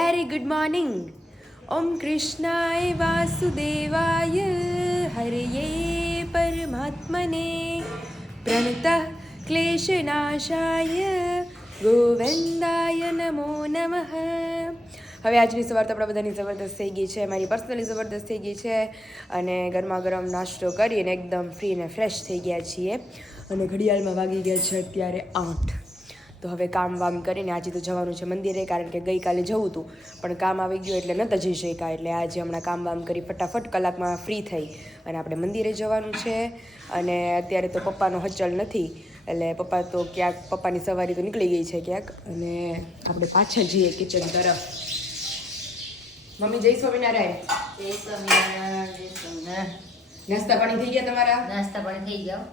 very good morning. Om Krishnaya Vasudevaya Hariye Paramatmane Pranatah Kleshanashaya Govindaya Namo Namah. હવે આજની સવાર તો આપણા બધાની જબરદસ્ત થઈ ગઈ છે, મારી પર્સનલી જબરદસ્ત થઈ ગઈ છે અને ગરમા ગરમ નાસ્તો કરીને એકદમ ફ્રી અને ફ્રેશ થઈ ગયા છીએ અને ઘડિયાળમાં વાગી ગયા છે અત્યારે 8. તો હવે કામ વામ કરીને આજે તો જવાનું છે મંદિરે, કારણ કે ગઈકાલે જવું હતું પણ કામ આવી ગયું એટલે નહોતા જઈ શક્યા. એટલે આજે હમણાં કામ વામ કરી ફટાફટ કલાકમાં ફ્રી થઈ અને આપણે મંદિરે જવાનું છે. અને અત્યારે તો પપ્પાનો હચલ નથી, એટલે પપ્પા તો ક્યાંક પપ્પાની સવારી તો નીકળી ગઈ છે ક્યાંક, અને આપણે પાછળ જઈએ કિચન તરફ. મમ્મી જય સ્વામિનારાયણ. જય સ્વામિનારાયણ. જય સ્વામિનારાયણ. નાસ્તા પાણી થઈ ગયા તમારા? નાસ્તા પાણી થઈ ગયા.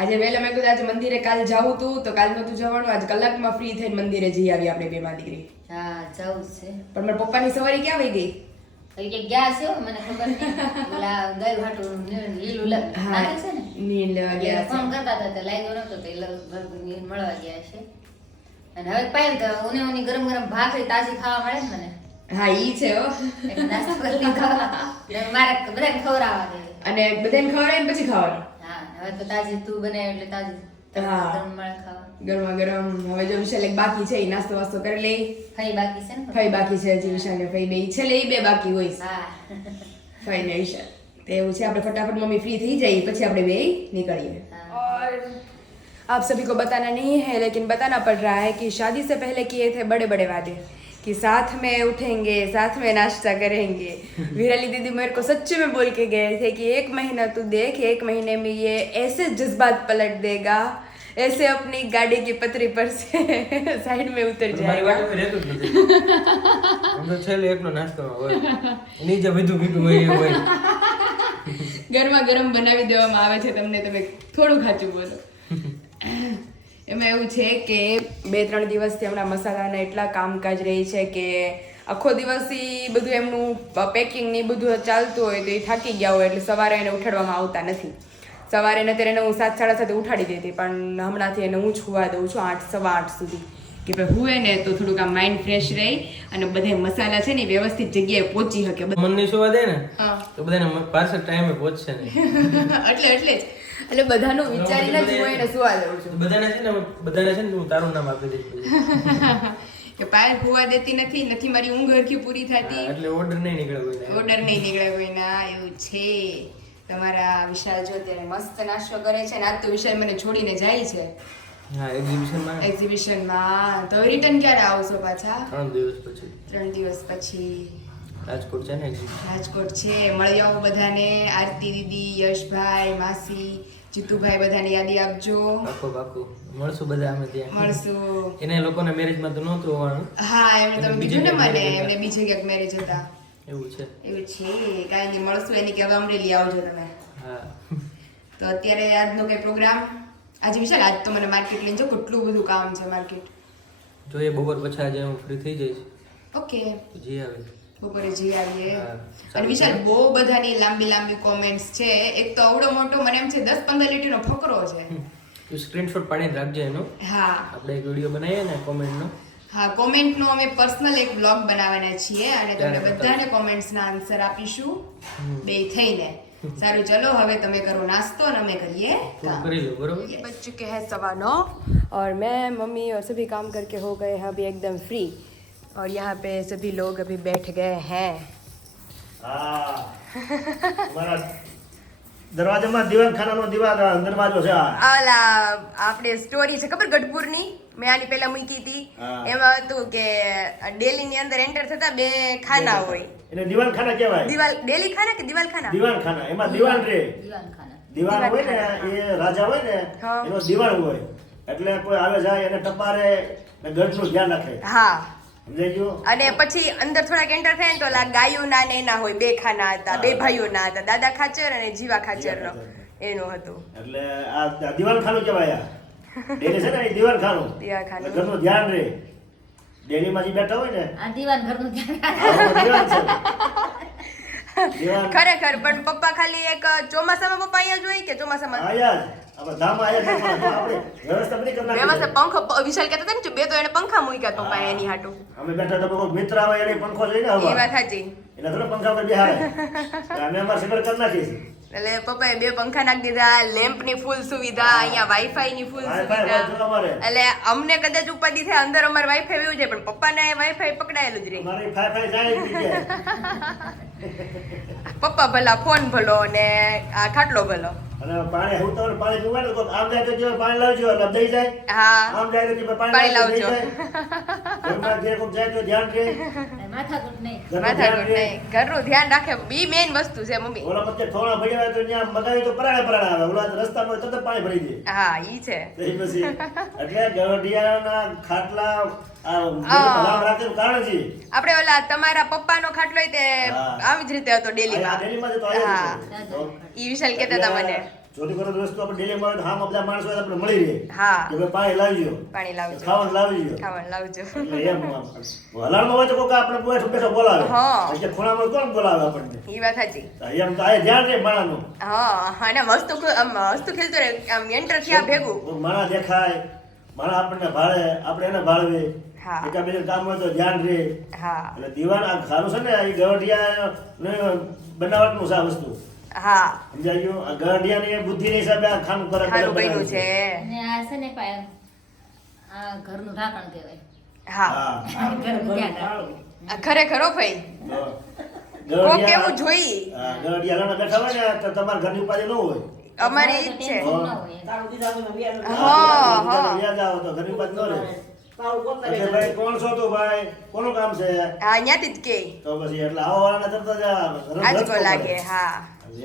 આજે વહેલા મેં કીધું આજે મંદિરે કાલ જાવું તું તો કાલ નહોતું જવાનું, આજ કલાકમાં ફ્રી થઈને મંદિરે જઈ આવી આપણે બે માં દીકરી. હા જવું છે. પણ મારા પપ્પાની સવારી ક્યાં વહી ગઈ? કે ગયા છે મને ખબર નહીં. ઓલા ગાય હાટું લીલું નાખે છે ને, નીલ ગયા ફોન કરતા હતા તો લાગ્યો નતો તો નીલ મળવા ગયા છે. અને હવે પાયલ તો ઉની ગરમ ગરમ ભાખરી તાજી ખાવા મળે ને મને. હા ઈ છે હો. એટલે નાસ્તો કરી લીધો. મારે બધાને ખવડાવવા દે અને બધાને ખવડાવીને પછી ખાવાનું. હા હવે તો તાજી તું બનાવી એટલે તાજી ગરમ મળે ખાવા. ગરમા ગરમ. હવે જો વિશાલ એક બાકી છે, એ નાસ્તો વાસ્તો કરી લઈ. ફઈ બાકી છે ને, ફઈ બાકી છે હજી, વિશાલ ને ફઈ બે છેલ્લે ઈ બે બાકી હોય. હા ફઈ ને વિશાલ તો એવું છે. આપણે ફટાફટ મમ્મી ફ્રી થઈ જાય પછી આપણે બે નીકળીએ. और आप सभी को बताना नहीं है लेकिन बताना पड़ रहा है कि शादी से पहले किए थे बड़े बड़े वादे कि साथ में उठेंगे, साथ में नाश्ता करेंगे. विराली दीदी मेरे को सच्चे में बोल के गए थे कि 1 महीना तू देख, 1 महीने में ये ऐसे जज्बात पलट देगा, ऐसे अपनी गाड़ी की पटरी पर से साइड में उतर जाएगा. हम तो छेले એકનો નાસ્તો હોય નીચે બધું ભીગું હોય. ગરમા ગરમ બનાવી દેવામાં આવે છે તમને, તમે થોડું ખાચું બોલો. એમાં એવું છે કે 2-3 દિવસથી હમણાં મસાલાના એટલા કામકાજ રહી છે કે આખો દિવસ ઈ બધું એમનું પેકિંગ ને બધું ચાલતું હોય તો એ થાકી ગયા હોય એટલે સવારે એને ઉઠાડવામાં આવતા નથી. સવારે ને ત્યારે હું 7-7:30 ઉઠાડી દેતી, પણ હમણાંથી એને હું જ હુવા દઉં છું 8-8:15 સુધી, કે ભાઈ હુએ ને તો થોડુંક આમ માઇન્ડ ફ્રેશ રહે અને બધા મસાલા છે ને વ્યવસ્થિત જગ્યાએ પહોંચી શકે. મનની સુવા દે ને હા તો બધાને પાર્સલ ટાઈમે પહોંચશે ને. એટલે બધાનું વિચારીને જ હું એને સુવા દઉં છું. બધાને છે ને હું તારું નામ આપી દઈશ કે પાયલ હુવા દેતી નથી મારી ઊંઘ હરખી પૂરી થતી, એટલે ઓર્ડર નહીં નીકળે કોઈના. એવું છે. તમારા વિશાલ જો ત્યારે મસ્ત નાસ્તો કરે છે ને આજ તો વિશાલ મને છોડીને જાય છે. હા એક્ઝિબિશનમાં. તો રિટર્ન ક્યારે આવશો પાછા? 3 દિવસ પછી રાજકોટ છે ને exhibition. રાજકોટ છે. મળી આવો બધાને. આરતી દીદી, યશભાઈ, માસી, જીતુભાઈ બધાને યાદી આપજો. પાકું મળશું બધા અમે ત્યાં. મળશું. એને લોકોના મેરેજમાં તો નહોતું આવવાનું. હા એમને તમે બીજું ને મને એમને બીજે ક્યાંક મેરેજ હતા. એવું છે. કાંઈ નહીં, મળશું. એની કે હવે અમરેલી આવજો તમે. હા તો અત્યારે આજનો કઈ પ્રોગ્રામ? આજે વિશાલ આજ તો મને માર્કેટ લઈને જો કેટલું બધું કામ છે માર્કેટ. જોઈએ બપોર પછી આજે હું ફ્રી થઈ જઈશ. ઓકે જી આવે બપોરે જઈ આવીએ. હા, અને વિશાલ બહુ બધાની લાંબી કોમેન્ટ્સ છે. એક તો આવડો મોટો મને એમ છે 10-15 લીટીનો ફકરો છે. તું સ્ક્રીનશોટ પાડીને રાખજે એનો. હા આપણે એક વિડીયો બનાવીએ ને કોમેન્ટનો. હા કોમેન્ટનો અમે પર્સનલ એક બ્લોગ બનાવવાના છીએ અને તમને બધાને કોમેન્ટ્સના આન્સર આપીશું બે થઈને. સારું ચલો હવે તમે કરો નાસ્તો અને અમે કરીએ પૂરું કરી લો બરોબર. बज चुके हैं 9:15 और मैं मम्मी और सभी काम करके हो गए हैं अभी एकदम फ्री और यहाँ पे सभी लोग अभी बैठ गए हैं. हमारा दरवाजाમાં દીવાનખાનાનો દરવાજો છે. આલા આપણે સ્ટોરી છે ખબર ગઢપુરની? મેં આની પહેલા મૂકી હતી. એમાં હતું કે ડેલીની અંદર એન્ટર થતા 2 ખાના હોય. એને દીવાનખાના કહેવાય. ડેલી ખાના કે દિવાલખાના? દીવાનખાના. એમાં દીવાન રે. દીવાન હોય ને એ રાજા હોય ને એનો દીવાન હોય. એટલે કોઈ આવે જાય એને ટપારે ને ગઢનું ધ્યાન રાખે. હા સમજાઈ ગયું? અને પછી અંદર થોડાક એન્ટર થાય ને તો ઓલા ગાયોના ને એના હોય 2 ખાના હતા, 2 ભાઈઓના હતા, દાદા ખાચર અને જીવા ખાચરનો એનું હતું. એટલે આ દીવાનખાનું કહેવાય. આ ડેલી છે ને એ દીવાનખાનું. દીવાનખાનું. ઘરનું ધ્યાન રે. ડેલીમાં જે બેઠા હોય ને આ દીવાન ઘરનું ધ્યાન. દીવાન છે. દીવાન ખરેખર. પણ પપ્પા ખાલી એક ચોમાસામાં પપ્પા અહીંયા જ હોય કે ચોમાસામાં? આયા જ આપણે ધામ આયા છે પણ આપણે વ્યવસ્થા બધી કરી નાખી વ્યવસ્થા પંખો વિશાલ કહેતા હતા ને બે તો એને પંખા મૂક્યા તો પપ્પા એની હાટું. અમે બેઠા તો કોઈ મિત્ર આવે એને પંખો લઈને એ આવવા વાત સાચી. એના થોડા પંખા પર બેહાડે અમે અમાર સિગર કરી નાખીએ છીએ એટલે પપ્પાએ 2 પંખા નાખી દીધા, લેમ્પ ની ફૂલ સુવિધા, અહીંયા વાઈફાઈ ની ફૂલ Wi-Fi સુવિધા. બધું અમારે. એટલે અમને કદાચ ઉપાધિ થાય અંદર અમારે વાઈફાઈ વયું જાય પણ પપ્પાને વાઈફાઈ પકડાયેલું જ રહે. અમારી ફાઈ જાય જ જગ્યાએ. પપ્પા ભલા, ફોન ભલો ને આ ખાટલો ભલો. અને પાણી હૂતો ને પાણી પીવા ને તો આમ જાય તો જે પાણી લાવજો એટલે દઈ જાય હા, આમ જાય તો જે પાણી પાણી લાવજો. લાવજો ઘરમાં જે કોઈ જાય તો ધ્યાન રહે માથાકૂટ નહીં. ઘરનું માથાકૂટ ધ્યાન રહે. નહીં, ઘરનું ધ્યાન રાખે બી મેઇન વસ્તુ છે મમ્મી. ઓલા વખતે થોડા ભર્યા હોય તો ત્યાં મગાવી તો પરાણે આવે ઓલા રસ્તામાં તરત પાણી ભરી દે હા, ઈ છે. તો એ પછી એટલે ગઢિયાના ખાટલા આ રામ રાખેલું કારણ છે આપણે ઓલા તમારા પપ્પાનો ખાટલો ય તે હા. આવી જ રીતે હતો આ ડેલીમાં. ડેલીમાં તો આવ્યો હા. જ છે. તો ઈ વિશાલ કહેતા હતા મને. ચોથી કરો વસ્તુ આપણે ડેલીમાં હોય તો હા બધા માણસો હોય તો આપણે મળી રહે હા, કે ભાઈ પાણી લાવજો પાણી લાવજો, ખાવાનું લાવજો ખાવાનું લાવજો. એટલે એમ હલાળમાં હોય તો કોક આપણે બેઠો બેઠો બોલાવે હા. એટલે ખૂણામાં કોણ બોલાવે આપણને ઈ વાત સાચી. એમ તો આ ધ્યાન રહે માણાનું હા, અને મસ્ત ખેલતો રહે, આમ એન્ટર થયા ભેગું. માણા દેખાય માણા આપણને ભાળે આપણે એને ભાળવે હા. એકાબીજા કામ હોય તો ધ્યાન રહે હા, એટલે દીવાન આ ખારું છે ને એ ગઢિયા બનાવટનું છે આ વસ્તુ હા, સમજાય ગયું આ ગઢિયાની બુદ્ધિના હિસાબે આ ખાનું કરે ખારું બન્યું છે. અને આ છે ને પાયલ, આ ઘરનું ઢાંકણ કહેવાય. હા, હા ઘરનું ધ્યાન રાખવું. આ ખરેખર હો ભાઈ, તો કોક એવું જોઈ. હા, ગઢિયા બેઠા હોય ને તો તમારા ઘરની ઉપાધિ ન હોય અમારે ઈ જ છે. ટેન્શન ન હોય. હા, હા. વ્યાજ આવે તો ઘરની ઉપાધિ ન રહે એટલે ભાઈ કોણ છો તું ભાઈ કોનું કામ છે હા, અહીંયાથી જ કે તો પછી એટલે આવા વાળાને તરત જ આજકો લાગે. હા,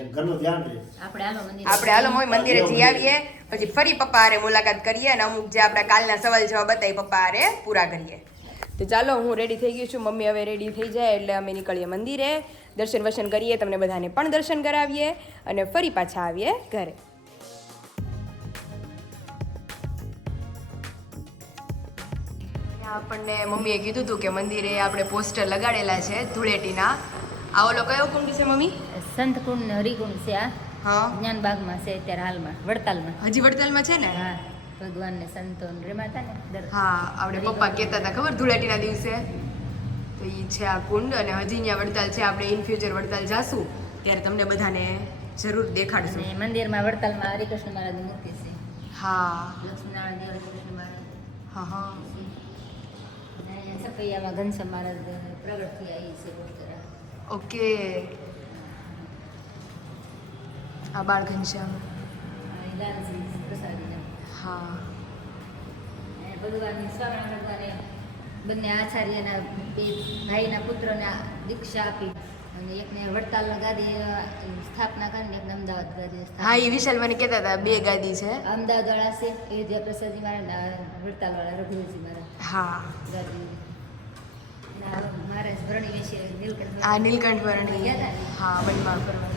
એમ ઘરનું ધ્યાન રહે આપણે હાલો મંદિર. આપણે હાલો મોય મંદિરે જઈ આવીએ, પછી ફરી પપ્પા હારે મુલાકાત કરીએ અને અમુક જે આપણા કાલના સવાલ જવાબ હતા એ પપ્પા હારે પૂરા કરીએ. તો ચાલો, હું રેડી થઈ ગઈ છું, મમ્મી હવે રેડી થઈ જાય એટલે અમે નીકળીએ મંદિરે, દર્શન વર્શન કરીએ, તમને બધાને પણ દર્શન કરાવીએ અને ફરી પાછા આવીએ ઘરે. આપણને મમ્મીએ કીધું હતું કે મંદિરે આપણે પોસ્ટર લગાડેલા છે ધૂળેટીના. આ ઓલો કયો કુંડ છે મમ્મી? સંત કુંડ ને હરિકુંડ છે આ હા, જ્ઞાનબાગમાં છે અત્યારે હાલમાં, વડતાલમાં. હજી વડતાલમાં છે ને? હા, ભગવાન ને સંતો ને રેમાતા ને દર. હા, આપણે પપ્પા કહેતા હતા ખબર ધૂળેટીના દિવસે. તો એ છે આ કુંડ અને હજી અહીંયા વડતાલ છે. આપણે ઇન ફ્યુચર વડતાલ જાશું ત્યારે તમને બધાને જરૂર દેખાડશું. અને મંદિરમાં વડતાલમાં હરિકૃષ્ણ મહારાજની મૂર્તિ છે. હા, લક્ષ્મીનારાયણ દેવ હરિકૃષ્ણ મહારાજ. હા, હા. અને અહીંયા સફૈયામાં ઘનશ્યામ મહારાજ પ્રગટ થયા એ છે પોસ્ટર. ઓકે. આ બાળ ઘનશ્યામ. લાલજી પ્રસાદીને. હા, અને ભગવાનની સ્વામિનારાયણ ભગવાને બંને આચાર્યના બે ભાઈના પુત્રોને દીક્ષા આપી અને એકને વડતાલના ગાદી સ્થાપના કરીને એકને અમદાવાદ ગાદી હા, એ વિશાલ મને કહેતા હતા 2 ગાદી છે. અમદાવાદ વાળા છે અયોધ્યા પ્રસાદજી મહારાજ, વડતાલ વાળા રઘુવીરજી મહારાજ હા, ગાદી. અને આ મહારાજ ભરણી વિશે નીલકંઠ આ નીલકંઠ વર્ણી. ગયા હતા ને. હા, વનમાં ફરવા.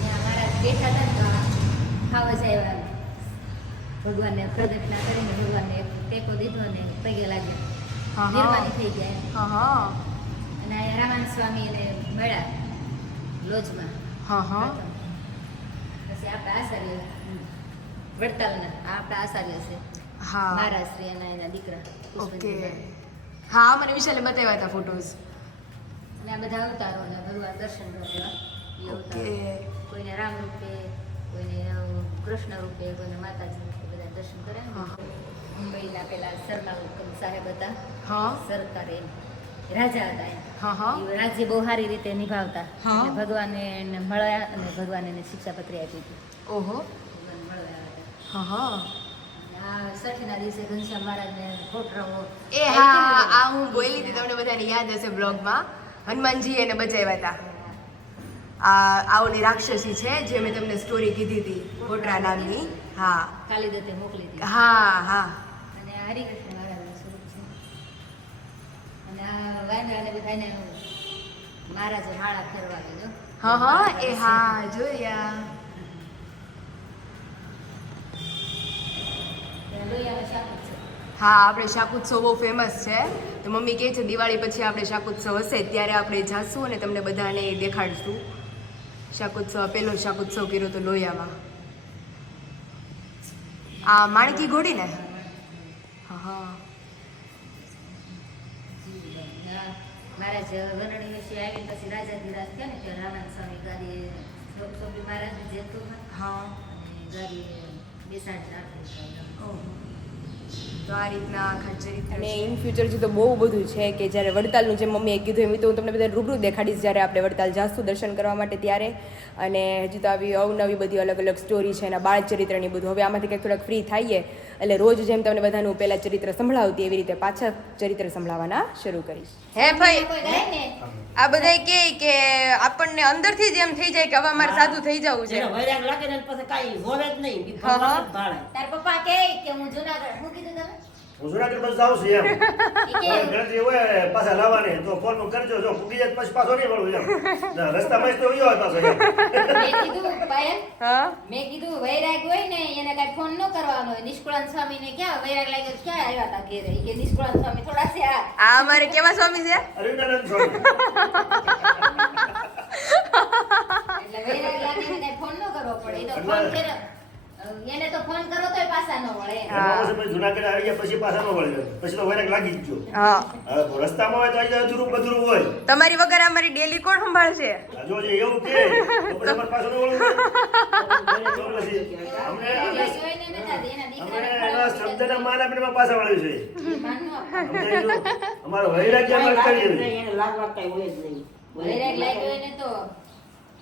ત્યાં મહારાજ બેઠા હતા ને તો ખાવા જાય ભગવાનને પ્રદક્ષિણા કરીને ભગવાનને એક ટેકો દીધો અને પગે લાગ્યા. હા, હા. નિર્માની થઈ ગયા. હા, હા. અને અહીંયા રામાનંદ સ્વામી એને મળ્યા લોજમાં. હા, હા. પછી આપણા આચાર્ય વડતાલના આ આપણા આચાર્ય છે હા. મહારાજ શ્રી અને એના દીકરા ઓકે. પુષ્પજીભાઈ. હા, મને વિશાલે બતાવ્યા હતા ફોટોઝ. અને આ બધા અવતારો અને ભગવાન દર્શન કરવા એ ઓકે. અવતારો. કોઈને રામ રૂપે, કોઈને કૃષ્ણ રૂપે, કોઈને માતાજી રૂપે બધા દર્શન કરે ને. હા. મુંબઈના પેલા સરનાલ સાહેબ હતા, હા, સરકાર એમ રાજા હતા એમ. હા, હા. એ રાજ્ય બહુ સારી રીતે નિભાવતા. હા. એટલે ભગવાને એને મળ્યા અને ભગવાન એને શિક્ષાપત્રી આપી હતી. ઓહો. ભગવાન મળવા હતા. હા, હા. અને આ છઠ્ઠીના દિવસે ઘનશ્યામ મહારાજને કોટરાઓ એ હા, આ હું બોલી હતી, તમને બધાને યાદ હશે બ્લોગમાં. હનુમાનજી એને બચાવ્યા હતા. આ ઓલી રાક્ષસી છે જે મેં તમને સ્ટોરી કીધી હતી કોટરા નામની. હા, કાલિદત્તે મોકલી હતી. હા, હા. અને આ હરિકૃષ્ણ મહારાજનું સ્વરૂપ છે. અને આ વાંદરાને બધાને મહારાજે માળા ફેરવા દીધો. હા, હા. એ હા, જોયા. ત્યાં લોહિયાનો શાક છે. હા, આપણે શાકુત્સવ બહુ ફેમસ છે. તો મમ્મી કહે છે દિવાળી પછી આપણે શાકુત્સવ હશે ત્યારે આપણે જાશું અને તમને બધાને દેખાડશું. શાકુત્સવ પહેલો શાકુત્સવ કર્યો તો લોયામાં. આ માણકી ઘોડી ને હા હા મહારાજ વરણી વિશે આવી પછી રાજાધિરાજ થયા ને ત્યારે રામાનંદ સ્વામી ગાદી સોપી મહારાજને જેતું હા અને ગાદી બેસાડી રાખી. તો આ રીતના આખા ચરિત્ર અને ઇન ફ્યુચર જે તો બહુ બધું છે કે જ્યારે વડતાલનું જે મમ્મીએ કીધું એમ તો હું તમને બધા રૂબરૂ દેખાડીશ જ્યારે આપણે વડતાલ જાશું દર્શન કરવા માટે ત્યારે. અને હજી તો આવી અવનવી બધી અલગ અલગ સ્ટોરી છે એના બાળ ચરિત્રની બધું. હવે આમાંથી કંઈક થોડાક ફ્રી થઈએ એટલે રોજ જેમ તમને બધાનું પહેલાં ચરિત્ર સંભળાવતી એવી રીતે પાછા ચરિત્ર સંભળાવવાના શરૂ કરીશ. હે ભાઈ આ બધા કે આપણને અંદરથી જ એમ થઈ જાય કે હવે અમારે સાદું થઈ જવું છે. વૈરાગ લાગે ને પછી કાઈ જોવે જ નહીં કે ભગવાન જ ભાળે. તાર પપ્પા કહે કે હું જુનાગઢ હું કીધું તમે હું જુનાગઢ બસ જાઉં છું એમ ગણતરી હોય પાછા લાવવાની તો ફોન કરજો જો પૂગી જાય પછી પાછો નહીં વળું એમ રસ્તામાં જ તો હોય પાછો એમ. મેં કીધું પાયલ મેં કીધું વૈરાગ હોય ને એને કઈ ફોન ન કરવાનો હોય. નિષ્કુળાન સ્વામી ને ક્યાં વૈરાગ લાગ્યો તો ક્યાં આવ્યા હતા ઘેરે કે નિષ્કુળાન સ્વામી થોડા છે આ અમારે કેવા સ્વામી છે અરવિંદાનંદ સ્વામી એટલે વૈરાગ લાગીને કઈ ફોન ન કરવો પડે. એ તો ફોન કરે એને તો ફોન કરો તોય પાછા ન વળે. પછી જુનાગઢ આવી ગયા પછી પાછા ન વળે પછી તો વૈરાગ લાગી જ ગયો. હા રસ્તામાં હોય તો આવી જાય અધૂરું બધુરું હોય. તમારી વગર અમારી ડેલી કોણ સંભાળશે? જો જે એવું કે તો પછી અમારે પાછું ન વળવું તો પછી અમને એના શબ્દના માન આપણે પાછા વળ્યું છે. અમારો વૈરાગ્ય અમારે કરીએ એને લાગવા કઈ હોય જ નહીં. વૈરાગ લાગ્યો એને તો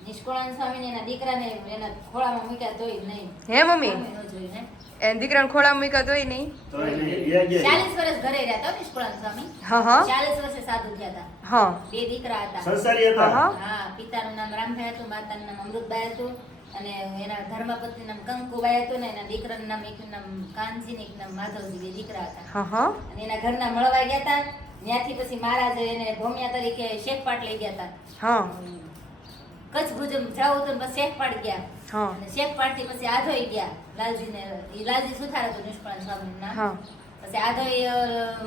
નિષ્કુળાન સ્વામી એના દીકરાને એના ખોળામાં મૂક્યા તોય નહીં. હે મમ્મી ન જોઈ ને એ દીકરાને ખોળામાં મૂક્યા તોય નહીં. તો એ 40 વર્ષ ઘરે રહ્યા હતા નિષ્કુળાન સ્વામી. હા હા 40 વર્ષે સાધુ થયા હતા. હા 2 દીકરા હતા. સંસારી હતા. હા પિતાનું નામ રામભાઈ હતું, માતાનું નામ અમૃતબાઈ હતું અને એના ધર્મપત્ની નામ કંકુબાઈ હતું ને એના દીકરાનું નામ એક નામ કાનજી ને એક નામ માધવજી. 2 દીકરા હતા. હા હા અને એના ઘરના મળવા ગયા હતા. ત્યાંથી પછી મહારાજ એને ભોમિયા તરીકે શેખપાટ લઈ ગયા હતા. હા કચ્છ ભુજ જાવું હતું ને પછી શેખપાટ ગયા. હા અને શેખપાટ થી પછી આધોઈ ગયા. લાલજીને લાલજી સુથાર હતું નિષ્કુળાન સ્વામીનું નામ. હા પછી આધોઈ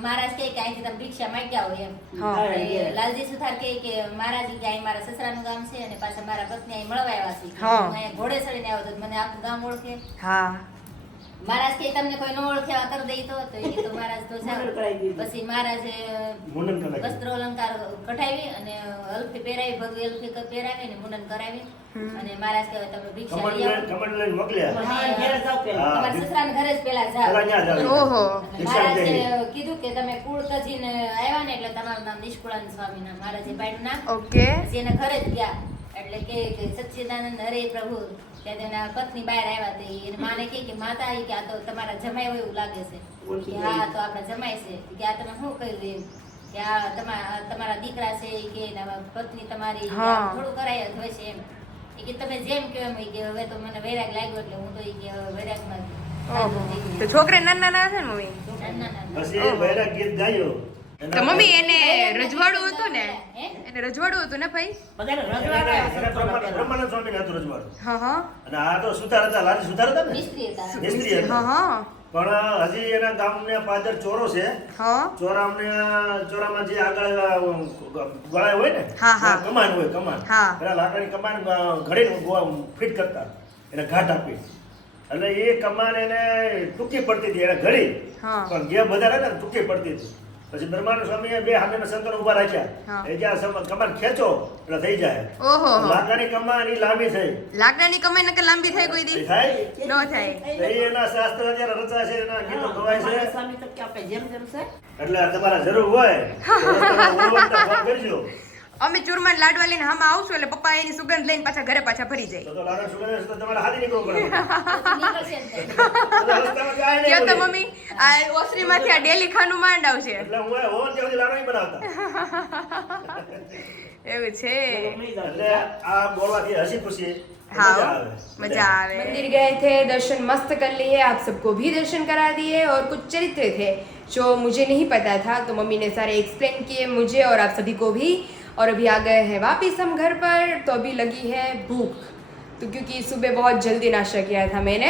મહારાજ કહે કે અહીંથી તમે ભિક્ષા માંગ્યા હોય એમ. હા અને લાલજી સુથાર કહે કે મહારાજ કે અહીં મારા સસરાનું ગામ છે અને પાછા મારા પત્ની અહીં મળવા આવ્યા છે. હા. હું અહીંયા ઘોડે ચડીને આવ્યો તો મને આખું ગામ ઓળખે. હા મહારાજ કે તમને કોઈ ન ઓળખે આ કરી દઈ તો એ તો મહારાજ તો જાઓ. પછી મહારાજે મુંડન કરાવી. વસ્ત્ર અલંકાર કઢાવી અને અલ્ફી પહેરાવી ભગવી અલ્ફી પહેરાવી અને મુંડન કરાવી અને મહારાજ કહે તમે ભિક્ષા લઈ આવો. કમંડ લઈને મોકલ્યા. તમારા ઘરે જાવ પેલા. તમારા સસરાના ઘરે જ પેલા જાઓ. પેલા ન્યા જાવ. ઓહો અને મહારાજે કીધું કે તમે કુળ તજીને આવ્યા ને એટલે તમારું નામ નિષ્કુળાન સ્વામી નામ. મહારાજે પાડ્યું નામ. ઓકે પછી એના ઘરે જ ગયા એટલે કે સચ્ચિદાનંદ હરે પ્રભુ. ત્યારે એના પત્ની બહાર આવ્યા તે એને માને કે માતા કે આ તો તમારા જમાઈ હોય એવું લાગે છે. કે હા તો આપણા જમાઈ છે. કે આ તમે શું કર્યું એમ કે આ તમારા દીકરા છે કે એના પત્ની તમારી હા. થોડું કરાય જ હોય છે એમ. એ કે તમે જેમ કહો એમ કે હવે તો મને વૈરાગ લાગ્યો એટલે હું તો એ કે હવે વૈરાગમાં ઓહો તો છોકરા નાના નાના છે ને મમ્મી? ના પછી વૈરાગ ગીત ગાયો. તો મમ્મી એને રજવાડું હતું ને એને રજવાડું હતું ને ભાઈ? બધાને રજવાડા એને બ્રહ્માનંદ સ્વામીને હતું રજવાડું. હા હા અને આ તો સુથાર હતા, લાલી સુથાર હતા ને? મિસ્ત્રી હતા. મિસ્ત્રી હા હતા. હા પણ હજી એના ગામને પાદર ચોરો છે. હા ચોરામાં જે આગળ ગળાય હોય ને હા, હા. ત્યાં કમાન હોય કમાન. હા. પેલા લાકડાની કમાન ઘડીને ફિટ કરતા એને ઘાટ આપી એટલે એ કમાન એને ટૂંકી પડતી હતી એને ઘડી હા. પણ જે બધા રહે ને ટૂંકી પડતી હતી. પછી બ્રહ્માનંદ સ્વામીએ 2 હાથના સંતોને ઊભા રાખ્યા. હા. એ જ્યાં કમાન ખેંચો એટલે થઈ જાય. ઓહો લાકડાની કમાન ઈ લાંબી થઈ. લાકડાની કમાઈ નકર લાંબી થઈ કોઈ દી? થાય ન થાય. તો એ એના શાસ્ત્ર જ્યારે રચાય છે એના ગીતો ગવાય છે. સ્વામી તો કે આપણે જેમ જેમ છે એટલે તમારા જરૂર હોય તો રસ્તામાં ઓળવણતા ફોન કરજો. અમે ચૂરમાન લાડવા લઈને હામાં આવશું એટલે પપ્પા એની સુગંધ લઈને પાછા ઘરે પાછા ફરી જાય. તો લાડા સુગંધ તો તમારે હાથી નીકળવું પડે. નીકળશે જ નહીં. તો રસ્તામાં જાય નહીં ક્યાં તો બોલે. મમ્મી આ ઓસરીમાંથી આ ડેલી ખાનું માંડ આવશે. એટલે હું હોવન ત્યાં સુધી લાડવા નહીં બનાવતા. એવું છે. એટલે આ બોલવાથી હસી ખુશી हाँ મજા આવે. मजा आवे। मंदिर गए थे, दर्शन मस्त कर लिए, आप सबको भी दर्शन करा दिए और कुछ चरित्र थे जो मुझे नहीं पता था तो मम्मी ने सारे एक्सप्लेन किए मुझे और आप सभी को भी। और अभी आ गए हैं वापस हम घर पर तो अभी लगी है भूख तो क्योंकि सुबह बहुत जल्दी नाश्ता किया था मैंने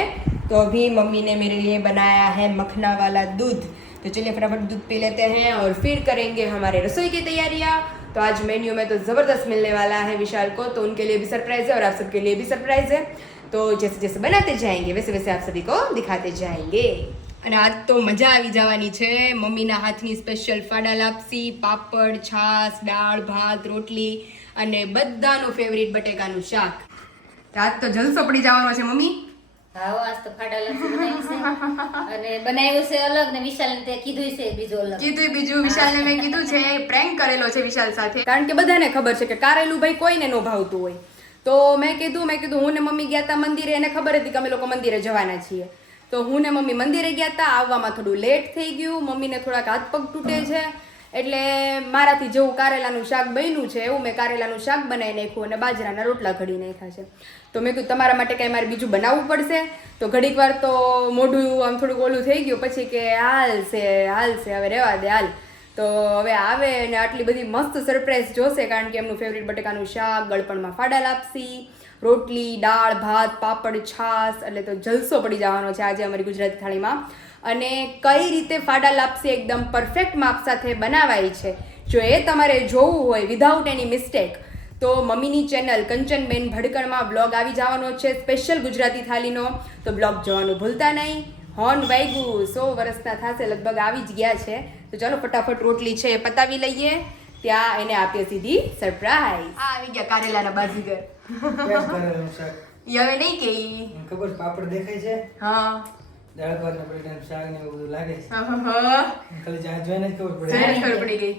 तो अभी मम्मी ने मेरे लिए बनाया है मखना वाला दूध तो चलिए फटाफट दूध पी लेते हैं और फिर करेंगे हमारे रसोई की तैयारियाँ। तो आज मेन्यू में तो ज़बरदस्त मिलने वाला है विशाल को, तो उनके लिए भी सरप्राइज़ है और आप सबके लिए भी सरप्राइज़ है. तो जैसे जैसे बनाते जाएंगे वैसे वैसे आप सभी को दिखाते जाएंगे. અને આજ તો મજા આવી જવાની છે. મમ્મીના હાથની સ્પેશિયલ ફાડા લાપસી, પાપડ, છાશ, દાળ, ભાત, રોટલી અને બધાનું ફેવરિટ બટેકાનું શાક. આજ તો જલસો પડી જવાનો છે મમ્મી. હા આજ તો ફાડા લાપસી બનાવી છે અને બનાવ્યું છે અલગ ને વિશાલને તે કીધું છે બીજું અલગ. કીધું બીજું વિશાલને મેં કીધું છે, પ્રેન્ક કરેલો છે વિશાલ સાથે, કારણ કે બધાને ખબર છે કે કારેલું ભાઈ કોઈને ન ભાવતું હોય. તો મેં કીધું હું ને મમ્મી ગયા હતા મંદિરે, એને ખબર હતી કે અમે લોકો મંદિરે જવાના છીએ. તો હું ને મમ્મી મંદિરે ગયા હતા, આવવામાં થોડું લેટ થઈ ગયું, મમ્મીને થોડાક હાથ પગ તૂટે છે, એટલે મારાથી જેવું કારેલાનું શાક બન્યું છે એવું મેં કારેલાનું શાક બનાવી નાખ્યું અને બાજરાના રોટલા ઘડી નાખ્યા છે. તો મેં કીધું તમારા માટે કંઈ મારે બીજું બનાવવું પડશે. તો ઘડીક વાર તો મોઢું આમ થોડુંક ઓલું થઈ ગયું, પછી કે હાલશે હવે રહેવા દે હાલ. તો હવે આવે ને આટલી બધી મસ્ત સરપ્રાઈઝ જોશે, કારણ કે એમનું ફેવરિટ બટેકાનું શાક, ગળપણમાં ફાડા લાપસી, રોટલી, દાળ, ભાત, પાપડ, છાશ, એટલે તો જલસો પડી જવાનો છે આજે અમારી ગુજરાતી થાળીમાં. અને કઈ રીતે ફાડા લાપસી એકદમ પરફેક્ટ માપ સાથે બનાવાય છે, જો એ તમારે જોવું હોય વિધાઉટ એની મિસ્ટેક, તો મમ્મીની ચેનલ કંચનબેન ભડકણમાં બ્લોગ આવી જવાનો છે સ્પેશિયલ ગુજરાતી થાળીનો. તો બ્લોગ જોવાનું ભૂલતા નહીં. હોર્ન વાગ્યું 100 વર્ષના થશે લગભગ, આવી જ ગયા છે. તો ચાલો ફટાફટ રોટલી છે એ પતાવી લઈએ, ત્યાં એને આપીએ સીધી સરપ્રાઈઝ. આ આવી ગયા કારેલાના બાજીગર. હવે નહીં કે ખબર પાપડ દેખાય છે, હા દાળ ભાત ને બટેટાનું શાક ને એવું બધું લાગે છે. હા ખાલી જ્યાં જોઈને જ ખબર પડે. જોઈને ખબર પડી ગઈ.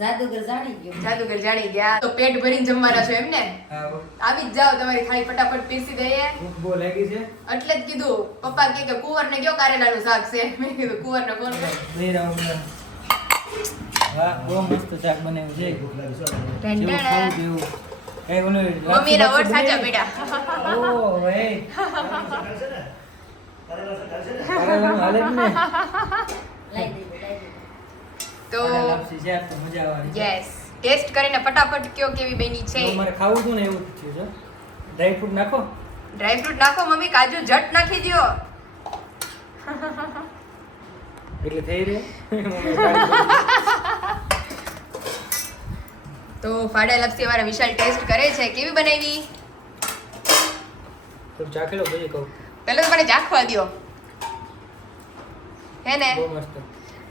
જાદુગર જાણી ગયો. જાદુગર જાણી ગયા. તો પેટ ભરીને જમવાના છો એમ ને? હા આવી જ જાઓ, તમારી થાળી ફટાફટ પીરસી દઈએ. ભૂખ બહુ લાગી છે. એટલે જ કીધું પપ્પા કે કુંવરને કયો કારેલાનું શાક છે, મેં કીધું કુંવરને ફોન કર. દહીં રાઉન્ડ. વાહ બહુ મસ્ત શાક બનાવ્યું છે. જેવું ખાવું તેવું. કઈ ઓલું મમ્મીના ઓટ સાચા બેટા. ઓ ભાઈ કારેલાનું હાલે જ ને. લઈ દે. તો ફાડા લાપસી છે તો મજા આવવાની છે. યસ, ટેસ્ટ કરીને ફટાફટ કયો કેવી બની છે. જો મારે ખાવું હતું ને એવું જ થયું છે. ડ્રાય ફ્રૂટ નાખો. ડ્રાય ફ્રૂટ નાખો મમ્મી, કાજુ જટ નાખી દ્યો. એટલે થઈ રહે. તો ફાડા લાપસી અમારા વિશાલ ટેસ્ટ કરે છે, કેવી બનાવી. તો ચાખેલો પછી કહું. પહેલા તો મને ચાખવા દ્યો, હે ને. બહુ મસ્ત.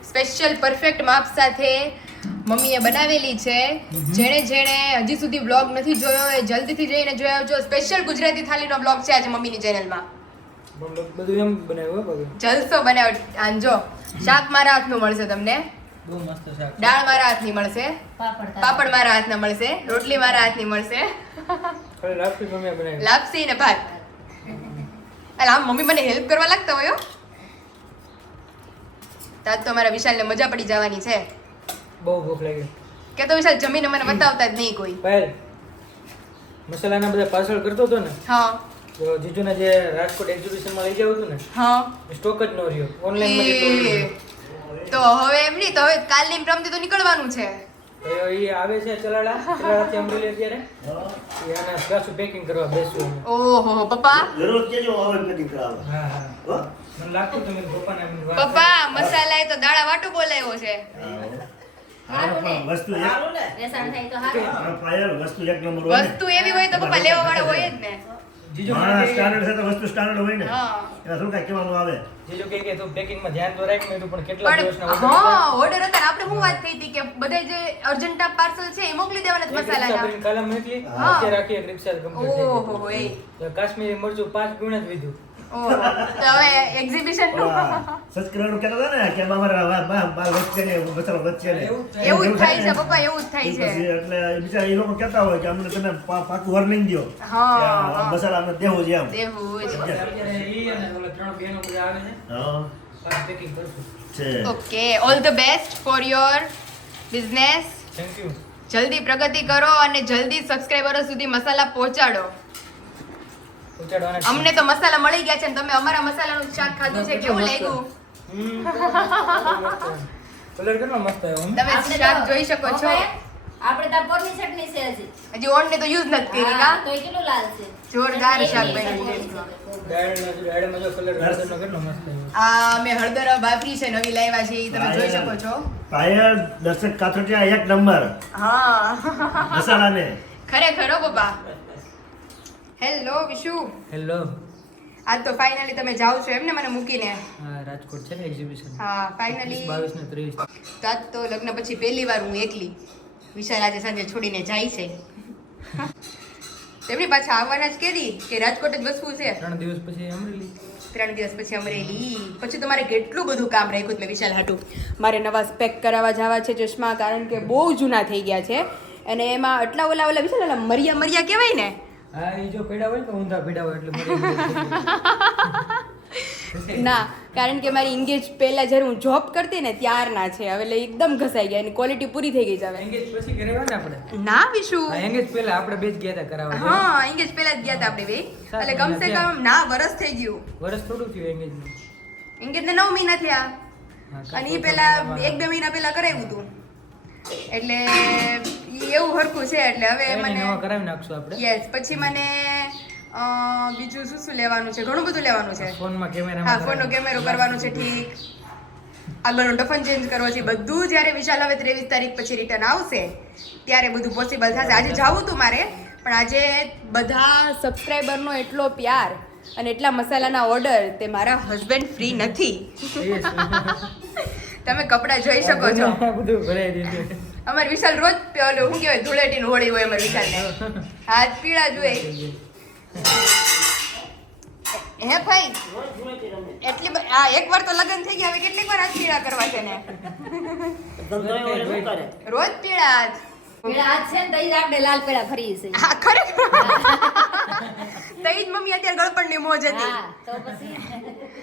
સ્પેશિયલ પરફેક્ટ માપ સાથે મમ્મીએ બનાવેલી છે. જેણે હજી સુધી બ્લોગ નથી જોયો એ જલ્દીથી જઈને જોઈ આવજો. સ્પેશિયલ ગુજરાતી થાળીનો બ્લોગ છે આજે મમ્મીની ચેનલમાં. બધું એમ બનાવ્યું હો પગે. જલસો બનાવ્યો. આંજો શાક મારા હાથનું મળશે તમને, બહુ મસ્ત શાક. દાળ મારા હાથની મળશે, પાપડ પાપડ મારા હાથના મળશે, રોટલી મારા હાથની મળશે, ખાલી લાપસી મમ્મીએ બનાવી. લાપસી ને ભાત. અલા આમ મમ્મી મને હેલ્પ કરવા લાગતા હોય. તાજ તો અમારા વિશાલને મજા પડી જવાની છે. બહુ ભૂખ લાગી. કે તો વિશાલ જમીને મને બતાવતા જ નહીં કોઈ. પહેલ મસાલાના બધા પાર્સલ કરતો હતો ને, હા તો જીજુના જે રાજકોટ એક્ઝિબિશનમાં લઈ જવું હતું ને, હા સ્ટોક જ ન રહ્યો. ઓનલાઈન તો હવે એમ નહીં, તો હવે કાલની પ્રમથી તો નીકળવાનું છે. એ આવે છે ચલાડાથી અમરેલી અત્યારે. એના પાછું પેકિંગ કરવા બેસવું અમે. ઓહો પપ્પા, દરરોજ કેજો આવે પેકિંગ કરાવે. હા હા હો? મને લાગતું તમે પપ્પાને એમ વાત પપ્પા મસાલા તો દાડા વાટું બોલાવ્યો છે. હારું ને. વસ્તુ એક વેચાણ થાય તો હારું. પાયલ વસ્તુ એક નંબર હોય ને. વસ્તુ એવી હોય તો પપ્પા લેવા વાળો હોય જ ને. જીજુ માણસ સ્ટાન્ડર્ડ છે તો વસ્તુ સ્ટાન્ડર્ડ હોય ને. હા એમાં શું કાંઈ કહેવાનું આવે. જીજુ કે તું પેકિંગમાં ધ્યાન તો રાખ. મેં પણ કેટલા પણ દિવસના order હતા. હા ઓર્ડર હતા ને, આપણે શું વાત થઈ હતી કે બધા જે અર્જન્ટ પાર્સલ છે એ મોકલી દેવાના એક રિક્ષા મસાલાના. ભરીને કાલે મોકલી. હા. અત્યારે આખી એક રિક્ષા complete થઈ ગઈ. ઓહો એ તો કાશ્મીરી મરચું 5 ગુણા જ લીધું. ઓહો તો હવે એક્ઝિબિશન નું સબસ્ક્રાઇબર કહેતા હતા ને કે અમારા બાલ વચ્ચે ને મસાલો વચ્ચે ને. એવું જ થાય છે પપ્પા, એવું જ થાય છે. પછી એટલે બિચારા એ લોકો કહેતા હોય કે અમને તમે પાકું warning દ્યો. હા, કે આ હા. મસાલા અમને દેવો છે એમ. દેવું જ. અત્યારે ઈ અને ઓલા 3 બહેનો બધા આવે છે. હા, પાછું પેકિંગ કરશું. છે. Okay, all the best for your business. Thank you. જલ્દી પ્રગતિ કરો અને જલ્દી સબસ્ક્રાઇબરો સુધી મસાલા પહોંચાડો. પહોંચાડવાના છે. અમને તો મસાલા મળી ગયા છે ને તમે અમારા મસાલાનું શાક ખાધું છે, કેવું લાગ્યું? કલર કેટલો મસ્ત આવ્યો. તમે શાક જોઈ શકો છો. આપણે તો પોરની ચટણી છે હજી ઓન ને તો યુઝ નથી કરી હા, કા તો એ કેટલું લાલ છે જોરદાર શાક એ બન્યું છે. દાળમાં જો કલર હળદરનો કેટલો મસ્ત આવ્યો. આ મેં હળદર બાપરી છે નવી લાવ્યા છે ઈ તમે જોઈ શકો છો. પાયલ દર્શક કાથોટિયા એક નંબર હા મસાલાને ખરેખર હો બાબા. Hello Vishu, hello. આજ તો ફાઇનલી તમે જાઓ છો એમ ને મને મૂકીને? હા, રાજકોટ છે ને એક્ઝિબિશન. હા ફાઇનલી. 22 ને 23. તો આજ તો લગ્ન પછી પહેલી વાર હું એકલી. વિશાલ આજે સાંજે છોડીને જાય છે. તેમની પાછા આવવાના જ કેદી કે રાજકોટ જ વસવું છે? 3 દિવસ પછી અમરેલી. 3 દિવસ પછી અમરેલી. પછી તો મારે કેટલું બધું કામ રાખ્યું મેં વિશાલ હાટું. મારે નવા સ્પેક કરાવવા જવા છે ચશ્મા, કારણ કે બહુ જૂના થઈ ગયા છે અને એમાં આટલા ઓલા વિશાલ ઓલા મરિયા કહેવાય ને. હા, ઈ જો પીડા હોય ને ઊંધા પીડા હોય એટલે મરી ના, કારણ કે મારી એંગેજ પહેલા જ્યારે હું જોબ કરતી ને ત્યારના છે, હવે એટલે એકદમ ઘસાઈ ગયા એની ક્વોલિટી પૂરી થઈ ગઈ છે હવે. એંગેજ પછી કરાવ્યા ને આપણે. ના વિશુ, હા, એંગેજ પહેલા આપણે બે જ ગયા હતા કરાવવા. હા એંગેજ પહેલા જ ગયા હતા આપણે બે, એટલે કમસે કમ ના વરસ થઈ ગયું. વર્ષ થોડું થયું એંગેજનું. એંગેજ ને 9 મહિના થયા હા, અને એ પેલા 1-2 મહિના પહેલા કરાવ્યું હતું, એટલે ઈ એવું હરખું છે. એટલે હવે મને નવા કરાવી નાખશું આપણે. યસ, પછી મને બીજું શું લેવાનું છે, ઘણું બધું લેવાનું છે. ફોનમાં કેમેરા. હા, ફોનનો કેમેરો કરવાનો છે, ઠીક. આગળનો ટફન ચેન્જ કરવો છે, બધું જ્યારે વિશાલ હવે 23 તારીખ પછી રિટર્ન આવશે ત્યારે બધું પોસિબલ થશે. આજે જાવું હતું મારે, પણ આજે બધા સબસ્ક્રાઈબરનો એટલો પ્યાર અને એટલા મસાલાના ઓર્ડર તે મારા હસબન્ડ ફ્રી નથી. તમે કપડાં જોઈ શકો છો. બધું ભરાઈ દીધું. અમાર વિશાલ રોજ ઓલું શું કહેવાય ધૂળેટીનું હોળી હોય અમાર વિશાલને. હાથ પીળા જોઈએ. હે ભાઈ, આ એક વાર તો લગ્ન થઈ ગયા, હવે કેટલીક વાર હાથ પીળા કરવા છે ને? ધંધો એવો એટલે શું કરે? રોજ પીળા હાથ. પેલા હાથ છે ને તો ઈ આપણે લાલ પેડા ફરી છે હા ખરેખર. તઈ જ મમ્મી અત્યારે ગળપણની મોજ હતી. હા તો પછી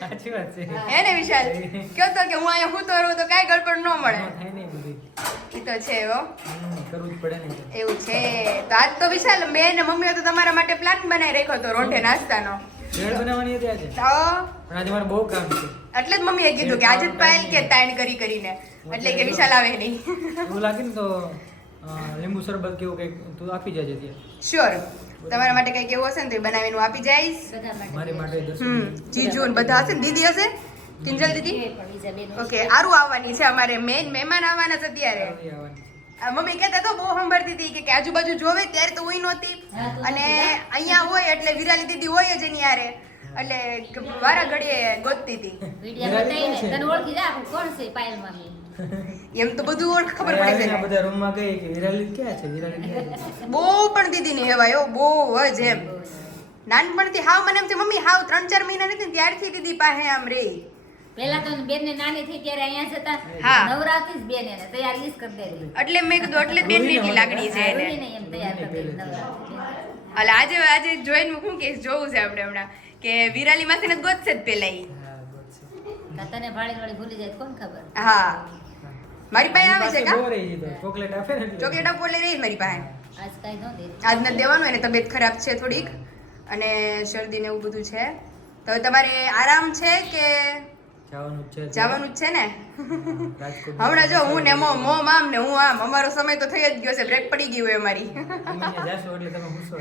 સાચી વાત છે. હે ને વિશાલ? કયો તો કે હું અહીંયા હું તો રહું તો કાંઈ ગળપણ ન મળે. થાય નહીં બધું. ઈ તો છે હો. કરવું જ પડે ને. એવું છે. તો આજ તો વિશાલ મેં ને મમ્મીએ તો તમારા માટે પ્લાન બનાવી રાખ્યો હતો રોંઢે નાસ્તાનો. ભેળ બનાવવાની હતી આજે. તો પણ આજે મારે બહુ કામ છે. એટલે જ મમ્મીએ કીધું કે આજે જ પાયલ કે તાણ કરીને, એટલે કે વિશાલ આવે નહીં. એવું લાગે ને તો લીંબુ શરબત કેવું કંઈક તું આપી જજે ત્યાં. શ્યોર, તમારા માટે કંઈક એવું હશે ને તો એ બનાવીને હું આપી જઈશ. બધા માટે મારી માટે 10 જીજુ ને બધા હશે ને, દીદી હશે, કિંજલ દીદી. પણ બીજા બેનો ઓકે, આરું આવવાની છે અમારે, મેન મહેમાન આવવાના છે ત્યારે. આવવાની. મમ્મી કહેતા તો બહુ સાંભળતી હતી કે આજુબાજુ જોવે ત્યારે તો હું નહોતી, અને અહીંયા હોય એટલે વિરાલી દીદી હોય જ એની હારે, એટલે વારા ઘડીએ ગોતતી હતી. વિડિયો બતાવીને તને ઓળખી જા કોણ છે પાયલ મામી. એમ તો બધું ઓળખ ખબર પડે છે આવીને ને. બધા રૂમમાં ગઈ કે વિરાલી ક્યાં છે, વિરાલી ક્યાં છે? બહુ પણ દીદી ને હેવાય બહુ જ એમ. નાનપણથી હાવ મને એમ છે મમ્મી હાવ 3-4 મહિના નથી ને ત્યારથી દીદી પાસે આમ રહી. પેલા તો બેન ને નાની થઈ ત્યારે અહીંયા જતા હા. નવરાત્રી જ બેન એને તૈયાર ઈજ કરી દેલી એટલે મેં કીધું એટલે જ બેનની એટલી લાગણી છે એને. રોઈને એમ તૈયાર કરી દેલી નવરાત્રી. એટલે આજે જોઈને હું શું કહીશ, જોવું છે આપણે હમણાં કે વિરાલી માસીને જ ગોતશે જ પેલા ઈ. હા, બસ. તને ભાળી વાળી ભૂલી જાય તો કોણ ખબર. હા, મારી પાસે આવે છે કા બહુ રહી ગઈ તો ચોકલેટ આપે ને એટલે. ચોકલેટ આપો લઈ રહી મારી પાસે. આજ કાંઈ ન દે. આજ નથી દેવાનું, એને તબિયત ખરાબ છે થોડીક અને શરદી ને એવું બધું છે. તો હવે તમારે આરામ છે કે જવાનું જ છે. જવાનું જ છે ને? રાજકોટ હમણાં જો હું ને મોમ આમ ને હું આમ, અમારો સમય તો થઈ જ ગયો છે, બ્રેક પડી ગઈ હોય અમારી. અમે ત્યાં જાશું એટલે તમે પૂછો.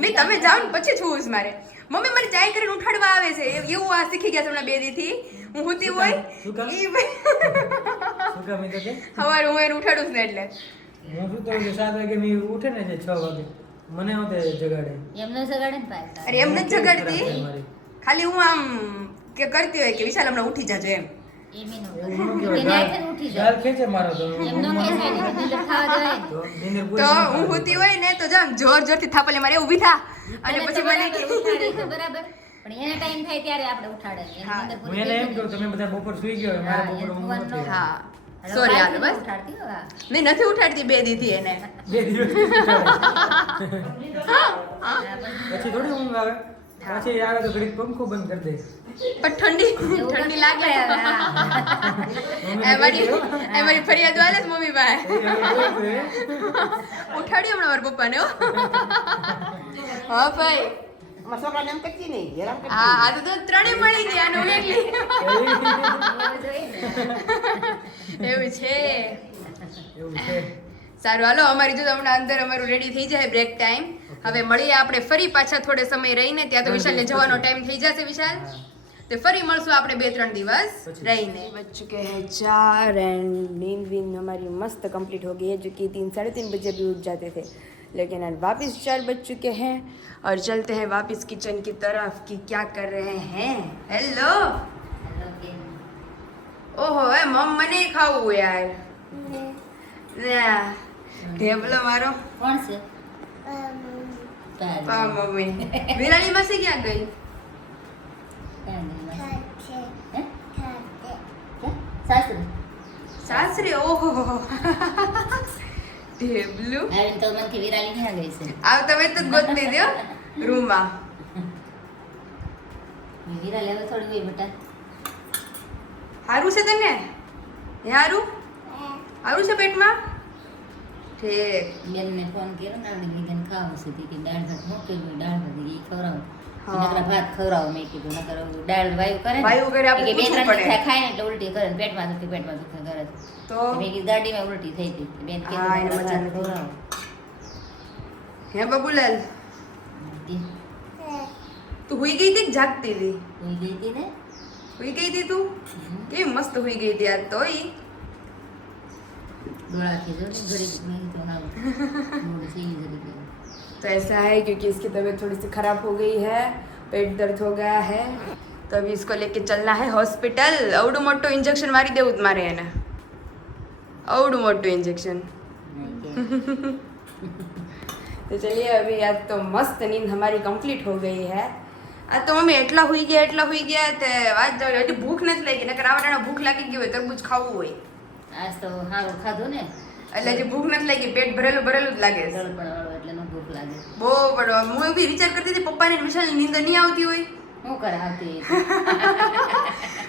નહીં તમે જાઓ ને પછી છું મારે. મમ્મી મને ચાય કરીને ઉઠાડવા આવે છે, એવું આ શીખી ગયા છે હમણાં 2 દીથી. હું હુતી હોય શું કામ? ઈ શું કામ એ તો કે સવારે હું એને ઉઠાડું જ ને એટલે. હું શું તો 7 વાગે મેં ઉઠે ને જે 6 વાગે મને હોતે જગાડે. એમને સગાડે ને પાય. અરે એમ નથી જગાડતી, મારી. ખાલી હું આમ કે કરતી હોય કે વિશાલ હમણાં ઉઠી જાજો એમ. એમી નો એવું ન કે કહેવાય. નાઈટ ને ઉઠી જાય ગાલ ખેંચે મારો તો. એમ નો કે છે ને નીંદર ખાવા જાય ને. તો નીંદર પૂરી તો ન હું થાય. હુતી હોય ને તો જામ જોર જોરથી થાપલે મારે ઊભી થા અને તને તો પછી મને બરાબર ઉઠાડે તો બરાબર, પણ એને ટાઈમ થાય ત્યારે આપણે ઉઠાડે. એની હા. નીંદર હું પૂરી એને એમ થઈ કહું તમે બધા બપોર સુઈ ગયો હોય, મારે હા, બપોર એમ ઊંઘ સુવાનું નથી. ન હા એટલે સોરી બાર આવે થી બસ. ઉઠાડતી હો, હા. નહીં નથી ઉઠાડતી 2 દીથી એને. 2 દિવસ પછી થોડી ઊંઘ આવે. પછી આવે તો ઘડીક પંખો બંધ કરી દે. પણ ઠંડી એવું ઠંડી તો લાગે. હા. એમારી ફરિયાદ વાલે જ મમ્મી પાસે. ઉઠાડી હમણાં મારા પપ્પાને હો. હા ભાઈ, અમારા છોકરાને એમ કરતી નહીં, હેરાન કરતી હા નહીં. આ તો ત્રણેય મળી ગયા અને હું એકલી. એવું જોઈએ ને. એવું છે. એવું છે. સારું હાલો અમારી જો હમણાં અંદર અમારું રેડી થઈ જાય બ્રેક ટાઈમ. હવે મળીએ આપણે ફરી પાછા થોડે સમય રહીને. ત્યાં તો વિશાલને જવાનો ટાઈમ થઈ જશે વિશાલ. तो फिर મળશું આપણે 2-3 દિવસ રહીને. बज चुके हैं 4 एंड नींद भी हमारी मस्त कंप्लीट हो गई है जो कि 3-3:30 बजे भी उठ जाते थे लेकिन आज वापस 4 बज चुके हैं और चलते हैं वापस किचन की तरफ कि क्या कर रहे हैं. हेलो ओहो ए मम મને ખાવું યાર ના ઢેબલો મારો કોણ છે પા મમ્મી વિરાલી માસી ક્યાં ગઈ સાસરે ઓહો ઢેબલું તો મનથી વિરાલી ક્યાં ગઈ છે આવ તમે તો ગોતતી દો રૂમમાં વિરાલી હવે થોડી ગઈ બેટા હારું છે તને હે હારું હારું છે પેટમાં ઠીક બેનને ફોન કર્યો ને આપણે કીધું ખાવું છે કે દાળ ભાત મોકલ્યું દાળ ભાત એ ખવડાવું હા. નકરા ભાત ખવડાવું મેં કીધું નકર દાળ વાયુ કરે ને. વાયુ કરે આપણે કે બે પૂછવું ત્રણ પડે. તીખા ખાય ને એટલે ઉલટી કરે ને પેટમાં દુખે કરે તો મેં કીધું ગાડીમાં ઉલટી થઈ હતી બેન કે હા, એને મજા નથી. હે બબુલાલ તું હુઈ ગઈ હતી કે જાગતી હતી હું ગઈ હતી ને હુઈ ગઈ હતી તું કેવી મસ્ત હુઈ ગઈ હતી આજ તો ઈ डोळाથી જો ને ઘડી મેં તો ના મોડું થઈ ગયું જરી तो ऐसा है क्योंकि इसकी तबीयत थोड़ी सी खराब हो गई है पेट दर्द हो गया है तो अभी इसको लेके चलना है हॉस्पिटल अवडू मोटो इंजेक्शन मारी देવું मारे है ना अवडू मोटो इंजेक्शन નહીં કે तो चलिए अभी आज तो मस्त नींद हमारी कंप्लीट हो गई है आज तो मम्मी એટલા હુઈ ગયા તે વાત જાવ હજી ભૂખ નથી લાગી નકર આવડાના ભૂખ લાગી ગઈ હોય તરબૂચ ખાવું હોય આજ તો હારું ખાધું ને એટલે હજી ભૂખ નથી લાગી પેટ ભરેલું ભરેલું જ લાગે છે ગળપણ વાળું એટલે નો ભૂખ લાગે બહુ બડો હું બી વિચાર કરતી હતી પપ્પાની વિશાલની નીંદ નહીં આવતી હોય હું કરે આવતી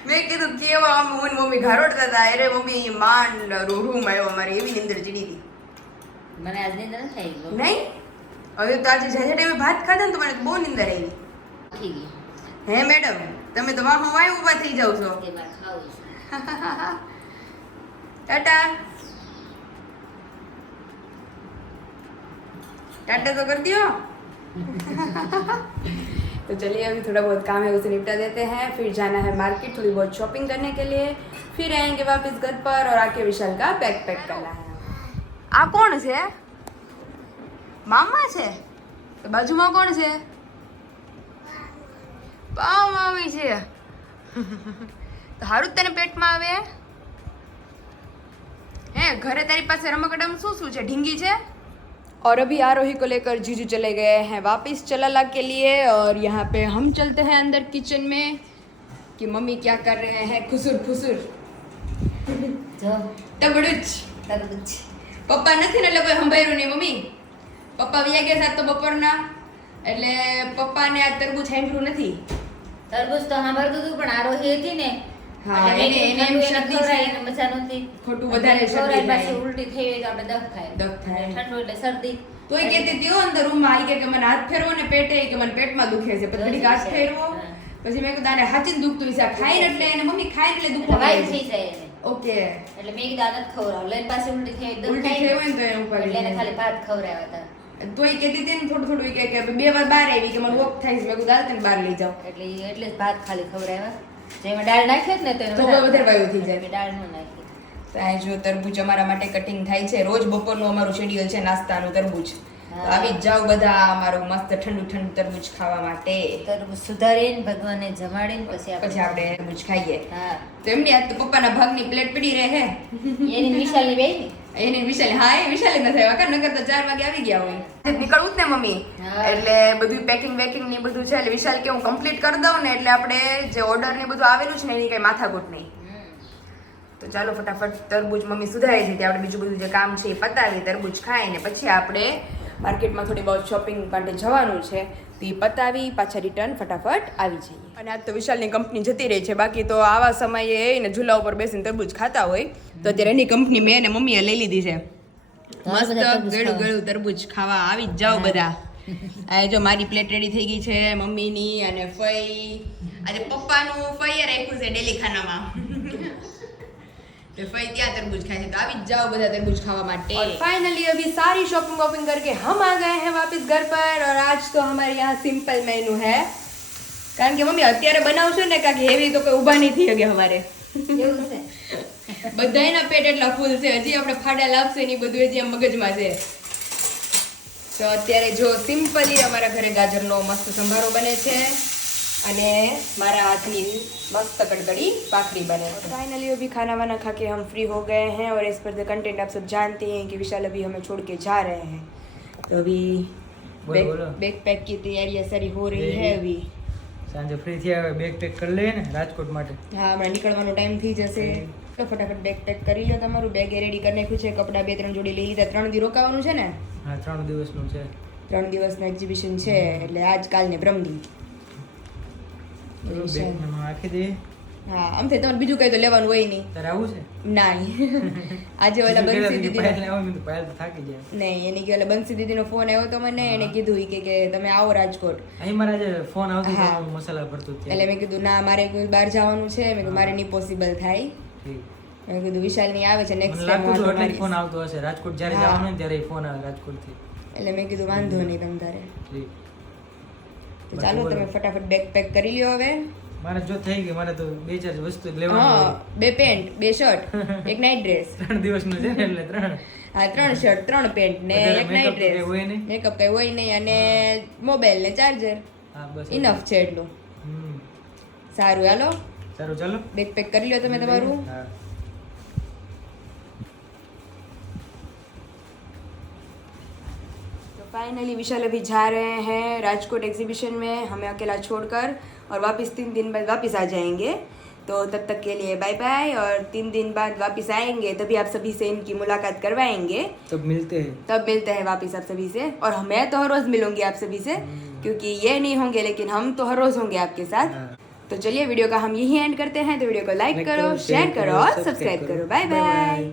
મેં કીધું કેવા આમ હું ને મમ્મી ઘારોડતા હતા અરે મમ્મી માંડ રૂમ આવ્યો અમારે એવી નીંદર ચડી હતી મને આજ નીંદર ન થઈ ગઈ નહીં હવે તો આજે જ્યારે ટાઈમે ભાત ખાધા ને તો મને બહુ નીંદર આવી થઈ ગઈ હે મેડમ તમે તો વાહ વાય ઊભા થઈ જાવ છો કે મારે ખાવું છે टाटा टाटा तो कर दियो तो चलिए अभी थोड़ा बहुत काम है उसे निपटा देते हैं फिर जाना है मार्केट थोड़ी बहुत शॉपिंग करने के लिए फिर आएंगे वापस घर पर और आके विशाल का बैग पैक करना है आ कौन है मामा है तो बाजू में कौन है पाव मामी है तो हारू तने पेट में आवे है घरे तारी पास रमकड़म शू है ढींगी है और अभी आरोही को लेकर जीजू चले गए हैं वापस चलाला के लिए और यहाँ पे हम चलते हैं अंदर किचन में कि मम्मी क्या कर रहे हैं खुसुर खुसुर જો टबड़ुच તરબૂચ પપ્પા નથી ને એટલે કોઈ સંભાળ્યું નહીં મમ્મી પપ્પા વ્યા ગયા સાત તો બપોરના એટલે પપ્પાને આ તરબૂચ હેંડવું નથી તરબૂચ તો સાંભળતું હતું પણ આરોહી હતી ને હા, એટલે એને એમ ઠંડુ એને શરદી ખવડાવી છે. એને મજા નહોતી ખોટું વધારે એટલે શરદી ખવડાવી પાછી થાય. ઉલટી થઈ હોય તો આપણે દખ થાય દખ થાય. ઠંડુ એટલે શરદી તોય કહેતી હતી હો અંદર રૂમમાં આવી કે મને હાથ ફેરવો ને પેટે કે મને પેટમાં દુખે છે પછી ઘડીક હાથ ફેરવો હા. પછી મેં કીધું આને હાચીને દુખતું હશે આ ખાઈને એટલે એને મમ્મી ખાઈને એટલે એટલે દુખવા વાયુ માંડે થઈ છે. જાય એને ઓકે એટલે મેં કીધું આને ખવડાવ લઈને પાછી ઉલટી થઈ હોય ઉલટી થઈ હોય ને તો એને ઉપાડી એટલે એને લે. ખાલી ભાત ખવડાવ્યા હતા તોય કહેતી હતી ને થોડું થોડું કે બે વાર બહાર આવી કે મને વોક થાય છે મેં કીધું હાલ તને બહાર લઈ જાઓ એટલે જ ભાત ખાલી ખવડાવ્યા જેમાં દાળ નાખ્યો જ ને તો એને તો વધારે વાયુ થઈ જાય. મેં દાળ ન નાખી તો આ જો તરબૂચ અમારા માટે કટિંગ થાય છે રોજ બપોરનું અમારું શેડ્યુલ છે નાસ્તાનું તરબૂચ તો આવી જ જાવ બધા અમારું મસ્ત ઠંડુ ઠંડુ તરબૂચ ખાવા માટે તરબૂચ સુધારીને ભગવાનને જમાડીને પછી પછી આપણે તરબૂચ ખાઈએ હા તો એમની આજ તો પપ્પાના ભાગની પ્લેટ પડી રહે એની વિશાલની બેય એને વિશાલ હા એ વિશાલ નથી આવ્યા કારણ નકર તો 4 વાગે આવી ગયા હોય નીકળવું જ ને મમ્મી હા. એટલે બધું પેકિંગ વેકિંગ ને બધું છે એટલે વિશાલ કે હું કમ્પ્લીટ કરી દઉં ને એટલે આપણે જે ઓર્ડર ને બધું આવેલું છે ને એની કઈ માથાકૂટ નહીં તો ચાલો ફટાફટ તરબૂચ મમ્મી સુધારી દીધી આપણે બીજું બધું જે કામ છે એ પતાવી તરબૂચ ખાઈને પછી આપણે માર્કેટમાં થોડી બહુ શોપિંગ માટે જવાનું છે તો એ પતાવી પાછા રિટર્ન ફટાફટ આવી જઈએ અને આજ તો વિશાલની કંપની જતી રહી છે બાકી તો આવા સમયે એને ઝૂલા ઉપર બેસીને તરબૂચ ખાતા હોય તો અત્યારે એની કંપની મેં અને મમ્મીએ લઈ લીધી છે મસ્ત ગળું ગળું તરબૂચ ખાવા આવી જ જાઓ બધા આ જો મારી પ્લેટ રેડી થઈ ગઈ છે મમ્મીની અને ફઈ આજે પપ્પાનું ફઈએ રાખ્યું છે ડેલી ખાનામાં तो फई क्या तरबूज खाए थे, तो अभी जाओ બધા तरबूज खावा માટે। और फाइनली अभी सारी शॉपिंग वॉपिंग करके हम आ गए हैं वापस घर पर। और आज तो हमारे यहाँ सिंपल मेनू है, કારણ કે મમ્મી અત્યારે બનાવશો ને કાંઈક હેવી તો કોઈ ઊભા નહીં થઈ શકે અમારે। એવું છે બધાયના પેટ એટલા ફૂલ છે, હજી આપણે ફાડા લાવશે ને બધું હજી આમ મગજમાં છે। તો અત્યારે જો સિમ્પલી અમારા ઘરે ગાજરનો મસ્ત સંભારો બને છે અને મારા હાથની मस्त कड़कड़ी पाखड़ी बने। फाइनली अभी खाना वाना खा के हम फ्री हो गए हैं और इस पर द कंटेंट आप सब जानते हैं कि विशाल अभी हमें छोड़ के जा रहे हैं, तो अभी बैग पैक की तैयारियां सारी हो रही है। अभी સાંજે ફ્રી થયા હવે બેગ પેક કરી લઈએ ને રાજકોટ માટે। હા, હમણાં નીકળવાનો ટાઈમ થઈ જશે તો ફટાફટ બેગ પેક કરી લો તમારું। બેગ રેડી કરી નાખ્યું છે, કપડાં 2-3 જોડી લઈ લીધા। 3 દી રોકાવાનું છે ને? હા 3 દિવસનું છે, 3 દિવસનું એક્ઝિબિશન છે એટલે આજ કાલ ને પ્રમદી। રાખી દઈએ। હા, આમ થાય તમારે બીજું કઈ તો લેવાનું હોય નહીં। તારે આવું છે? નહીં, આજે ઓલા બંસી દીદીનો થાકી જાય નહીં, એને કે ઓલા બંસી દીદીનો ફોન આવ્યો તો મને, એને કીધું ઈ કે તમે આવો રાજકોટ। અહીં મારા જે ફોન આવતો હતો મસાલા ભરતું ત્યાં, એટલે મેં કીધું ના મારે કોઈ બહાર જવાનું છે, મેં કીધું મારે નહીં પોસિબલ થાય। મેં કીધું વિશાલ ની આવે છે નેક્સ્ટ ટાઈમ ફોન આવતો હશે રાજકોટ જ્યારે જવાનું હોય ત્યારે ફોન આવે રાજકોટ થી, એટલે મેં કીધું વાંધો નહીં તમ તારે। ઠીક તો ચાલો તમે ફટાફટ બેગ પેક કરી લ્યો હવે। મારે જો થઈ ગઈ, મારે તો 2-4 વસ્તુ લેવાની હા, 2 પેન્ટ 2 શર્ટ 1 નાઇટ ડ્રેસ। 3 દિવસનું છે ને એટલે 3 હા 3 શર્ટ 3 પેન્ટ ને 1 નાઇટ ડ્રેસ, મેકઅપ કઈ હોય નહીં અને મોબાઈલ ને ચાર્જર, હા બસ ઇનફ છે એટલું। સારું હાલો, સારું ચાલો બેગ પેક કરી લ્યો તમે તમારું। હા फाइनली विशाल अभी जा रहे हैं राजकोट एग्जीबिशन में, हमें अकेला छोड़कर, और वापस 3 दिन बाद वापस आ जाएंगे। तो तब तक के लिए बाय बाय, और 3 दिन बाद वापस आएंगे तभी आप सभी से इनकी मुलाकात करवाएंगे। तब मिलते हैं वापस आप सभी से। और मैं तो हर रोज़ मिलूंगी आप सभी से, क्योंकि ये नहीं होंगे लेकिन हम तो हर रोज़ होंगे आपके साथ। तो चलिए वीडियो का हम यही एंड करते हैं। तो वीडियो को लाइक करो, शेयर करो और सब्सक्राइब करो। Bye bye.